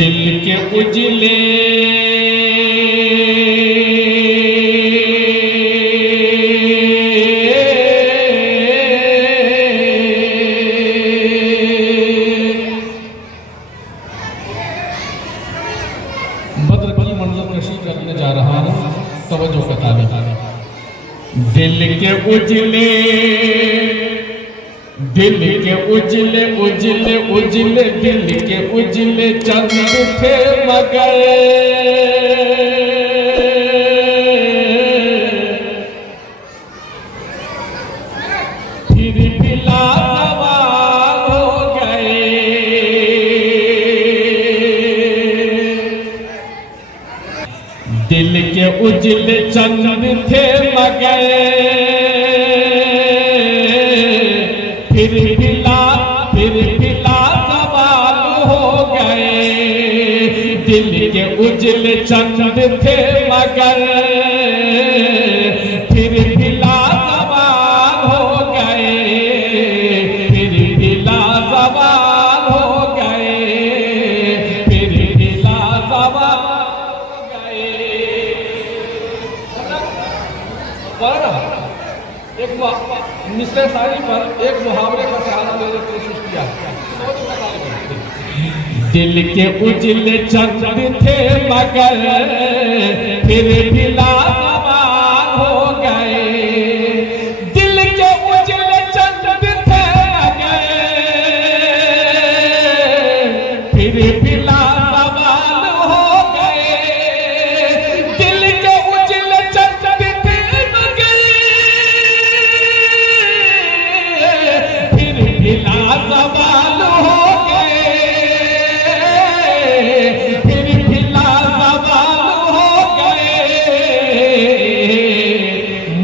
दिल के उजले बद्र की मंजर कशी करने जा रहा हूँ, तवज्जो का तालिब। दिल के उजले, दिल के उजले उजले उजले, दिल के उजले चंद थे मगर फिर भी लाजवाब हो गए। दिल के उजले चंद थे मगर फिर भी लाजवाब हो गए। दिल के उजले चंद थे मगर फिर भी लाजवाब हो गए। फिर भी लाजवाब हो गए। फिर भी लाजवाब हो गए। एक मिसरे शायरी पर एक मुहावरे का सहारा लेने की कोशिश किया। दिल के उजले चंद थे मगर फिर भी लाजवाब हो गए। दिल के उजले चंद थे मगर फिर भी लाजवाब हो गए। दिल के उजले चंद थे मगर फिर भी लाजवाब हो गए। फिर भी लाजवाब हो गए।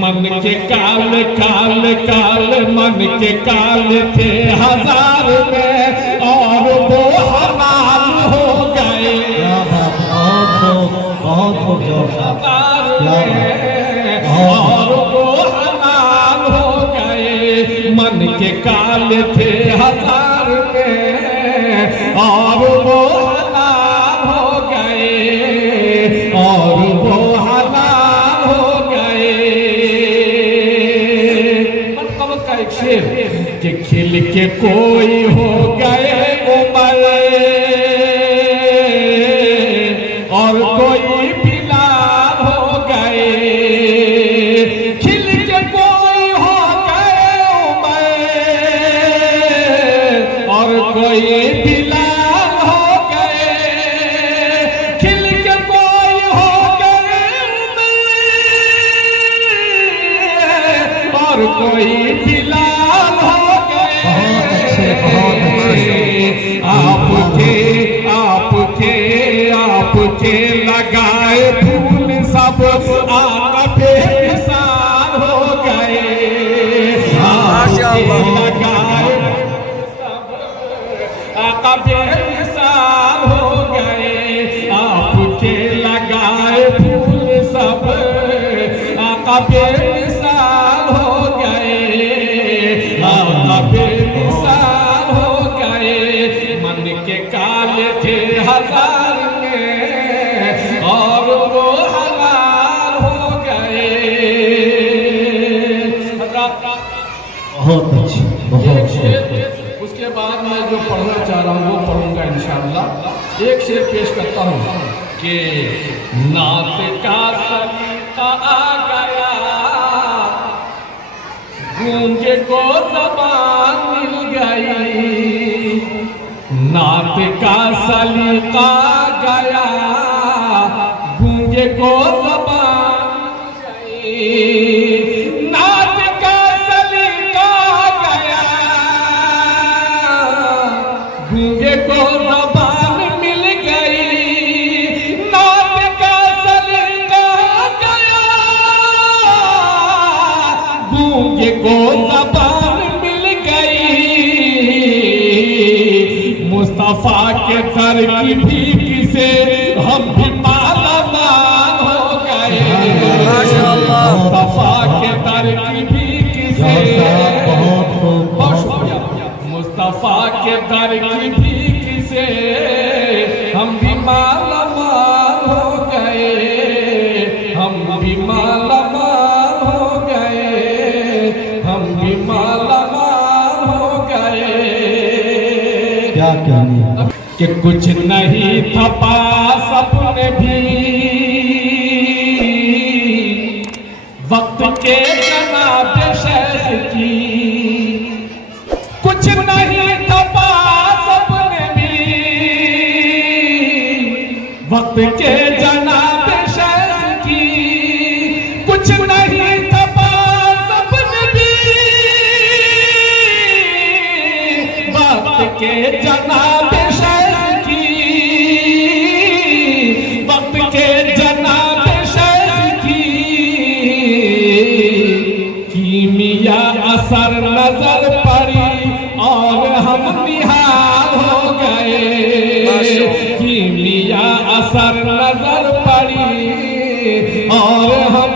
मन के काल काल काल, मन के काल थे हजार में और वो हमार हो गए। बहुत हजार में और वो हमार हो गए। मन के काल थे हजार में और वो हमार हो गए। और वो हमार हो गए। मन कवच का एक शेर कि खिल के कोई हो गए उमर और कोई बिलाल हो गए। खिल के कोई हो गए उमर और कोई बिलाल हो गए। खिल के कोई हो गए उमर और कोई बिलाल हो गए। आपके आपके आपके लगाए फूल सब आका बेमिसाल हो गए। आपके लगाए सब आका बेमिसाल हो गए। आपके लगाए फूल सब आका बेमिसाल हो गए। आका बेमिसाल हो गए। मन के काले थे हजार में और वो हलाल हो गए। बहुत अच्छी, बहुत अच्छी। उसके बाद मैं जो पढ़ना चाह रहा हूँ वो पढ़ूंगा इंशाअल्लाह। एक शेर पेश करता हूँ कि नात का सलीका आ गया, गूंगे को ज़बान मिल गई। नात का सलीका गया, गूंगे को ज़बान मिल गई। नात का सलीका गया, गूंगे को ज़बान मिल गई। नात का सलीका गया, गूंगे को ज़बान मिल गई। मुस्तफा के दर की भीख से हम भी माला माल हो गए। मुस्तफा के दर की भीख से मुस्तफा के दर की भीख से हम भी कहने कि कुछ नहीं था पास अपने भी वक्त के जनाब शेख की, कुछ नहीं था पास अपने भी वक्त के जनाब शेख की, कुछ नहीं था पास अपने भी वक्त के जनाब शेख की, वक्त के जनाब शेख की, कीमिया असर नजर पड़ी और हम निहाल हो गए, कीमिया असर नजर पड़ी और हम